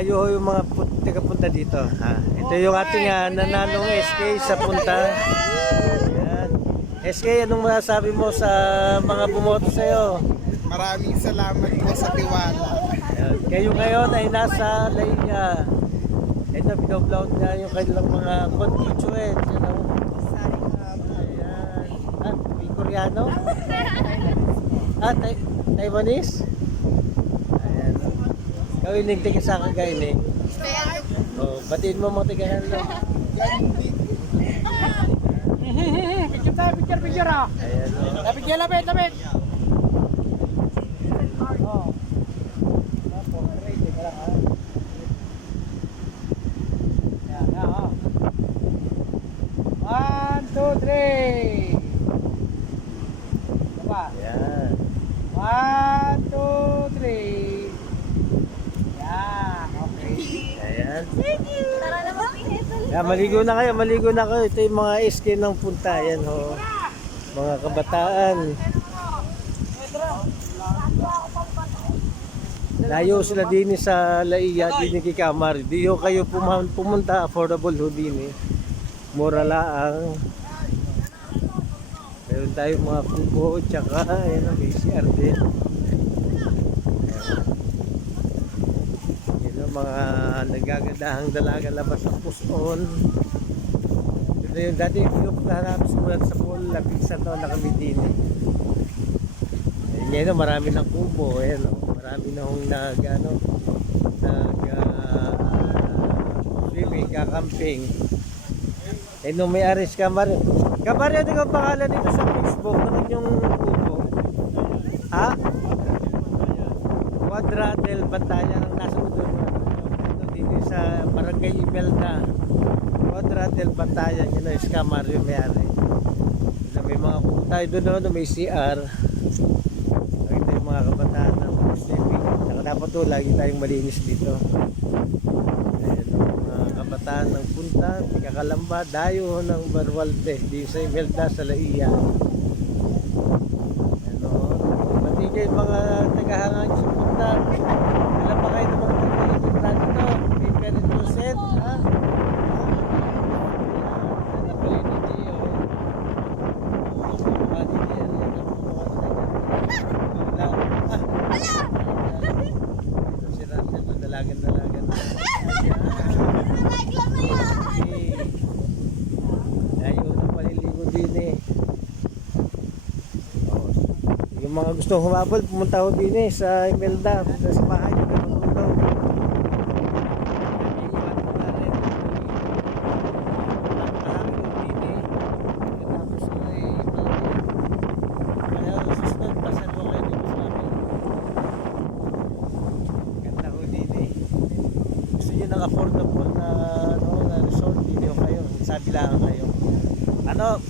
Layo ho yung mga taga-punta dito. Ha? Ito yung ating ah, nananong SK sa punta. Ayan. SK, anong masasabi mo sa mga bumoto sa'yo? Maraming salamat po sa tiwala. Ayan. Kayo ngayon ay nasa Laiya. Ito, binoblown niya yung kanilang mga constituents. You know? Ayan. Ah, may Koreano? Ah, tay Taiwanese? Ning tingin sa akin gawin ning. Oh, batiin mo mga tigahan lo. Picture tayo, picture, picture ah. Ayan. oh. Lapit lapit, lapit. Oh. Yan, yan, oh. One, two, three. Diba? Ayan. One, two, three. Yan, okay. Ayan. Tara na ba? Yeah, maligo na kayo, maligo na kayo. Ito yung mga SK ng punta. Ayan ho. Mga kabataan. Layo sila din sa Laiya, din kay Kamar. Di ho kayo pumunta, affordable ho din eh. Mura laang. Meron tayong mga kubo, tsaka ayan ang ACR din. Ayan ang mga nagagandahang dalaga labas ng puson. Ito yung dati pinupuntahan namin simulan sa pool, lapit sa taon na kami din eh. Ngayon marami ng kubo, ayan o. Marami na hong nag, ano, nag, ah, swimming, kakamping. Eh, nung may aris Kamario. Kamario, di ko pangalan nito sa Facebook ng inyong kubo. Ha? Quadra del Batalla ang nasa doon. Ano dito sa Barangay Imelda. Quadra del Batalla, yun na Iska Mario Mayari. Na may mga tayo doon, no, may CR. Nakita yung mga kabataan ng swimming. Saka dapat to, lagi tayong malinis dito. Ang mga kabataan ng punta, Pikakalamba, dayo ng Barwalte, di sa Imelda, sa Laiya. Ano, pati kayo mga tagahangan sa punta. Alam pa kayo ng mga tagahangan dito? May Perin Lucet, ha? Ano pa yun ni Gio? Ano pa ni Gio? Ano pa Wala. Ah! Ito si Yan. Eh, Ayaw na paliligo din eh. Oh, Yung mga gusto humabol, pumunta ho din eh sa Imelda. Sa bahay nyo, matulog. Iiwan ko na rin. Nakahangin din eh. Tapos ay kaya susunod, pasan mo kayo dito sa amin. Ganda ho din eh. Gusto nyo ng affordable na, ano, na resort, ho kayo. Sabi lang kayo. Ano,